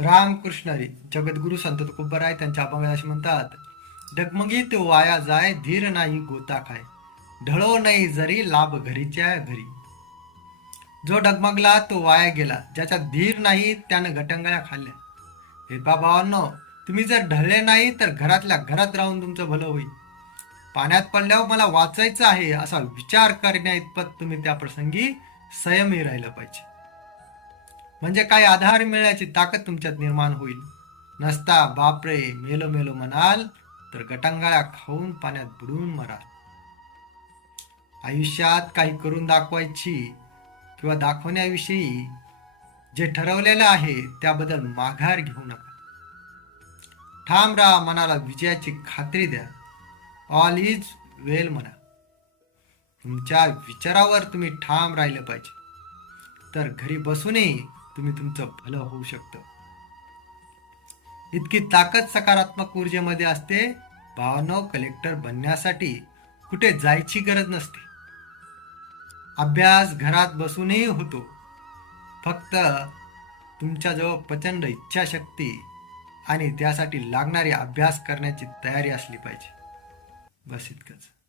रामकृष्णरी जगद्गुरु संत तुकोबराय त्यांच्या अभंगात असे म्हणतात डगमगीत वाया जाय धीर नाही गोता खाय ढळो नाही जरी लाभ घरीच्या घरी. जो डगमगला तो वाया गेला ज्याचा धीर नाही त्यानं गटंगळ्या खाल्ल्या. हे बाबांनो तुम्ही जर ढळले नाही तर घरातल्या घरात राहून तुमचं भलं होईल. पाण्यात पडल्यावर मला वाचायचं आहे असा विचार करण्या इतपत तुम्ही त्या प्रसंगी संयमी राहिलं पाहिजे. म्हणजे काही आधार मिळण्याची ताकद तुमच्यात निर्माण होईल. नसता बापरे मेलो मेलो म्हणाल तर गटांगाळ्या खाऊन पाण्यात बुडून मराल. आयुष्यात काही करून दाखवायची किंवा दाखवण्याविषयी जे ठरवलेलं आहे त्याबद्दल माघार घेऊ नका. ठाम राहा मनाला विजयाची खात्री द्या. ऑल इज वेल म्हणा. तुमच्या विचारावर तुम्ही ठाम राहिलं पाहिजे. तर घरी बसूनही तुम्ही तुमचं भलं होऊ शकतं. इतकी ताकद सकारात्मक ऊर्जेमध्ये असते भावनो कलेक्टर बनण्यासाठी कुठे जायची गरज नसते. अभ्यास घरात बसूनही होतो. फक्त तुमच्याजवळ प्रचंड इच्छाशक्ती आणि त्यासाठी लागणारी अभ्यास करण्याची तयारी असली पाहिजे. बस इतकंच.